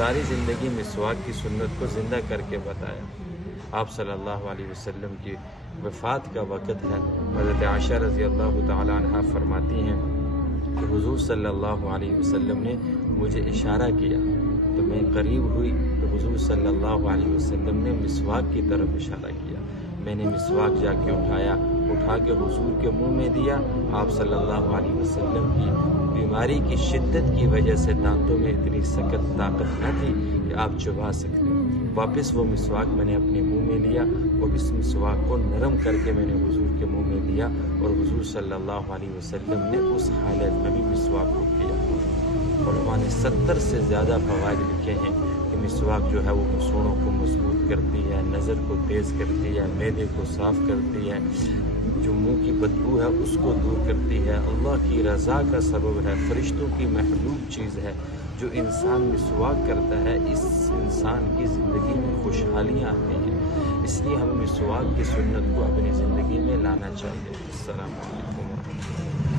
ساری زندگی مسواک کی سنت کو زندہ کر کے بتایا۔ آپ صلی اللہ علیہ وسلم کی وفات کا وقت ہے۔ حضرت عائشہ رضی اللہ تعالی عنہ فرماتی ہیں کہ حضور صلی اللہ علیہ وسلم نے مجھے اشارہ کیا تو میں قریب ہوئی تو حضور صلی اللہ علیہ وسلم نے مسواک کی طرف اشارہ کیا۔ میں نے مسواک جا کے اٹھا کے حضور کے منہ میں دیا۔ آپ صلی اللہ علیہ وسلم کی بیماری کی شدت کی وجہ سے دانتوں میں اتنی سخت طاقت نہ تھی کہ آپ چبا سکتے۔ واپس وہ مسواک میں نے اپنے منہ میں لیا اور اس مسواک کو نرم کر کے میں نے حضور کے منہ میں دیا اور حضور صلی اللہ علیہ وسلم نے اس حالت میں بھی مسواک کو کیا۔ علماء نے 70 سے زیادہ فوائد لکھے ہیں کہ مسواک جو ہے وہ مسوڑوں کو مضبوط کرتی ہے، نظر کو تیز کرتی ہے، معدے کو صاف کرتی ہے، جو منہ کی بدبو ہے اس کو دور کرتی ہے، اللہ کی رضا کا سبب ہے، فرشتوں کی محبوب چیز ہے۔ جو انسان مسواک کرتا ہے اس انسان کی زندگی میں خوشحالیاں آتی ہیں، اس لیے ہمیں مسواک کی سنت کو اپنی زندگی میں لانا چاہیے۔ السلام علیکم ورحمۃ اللہ۔